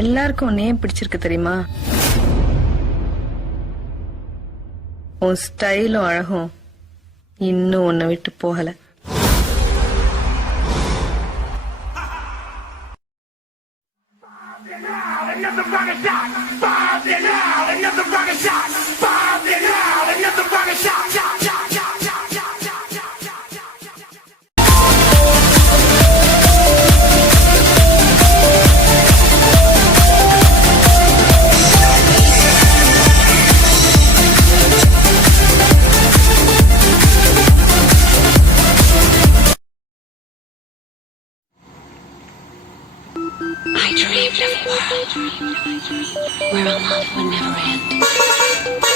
எல்லாருக்கும் உன்னையே பிடிச்சிருக்கு தெரியுமா? உன் ஸ்டைலும் அழகும் இன்னும் உன்னை விட்டு போகல. I dreamed of a world where our love would never end.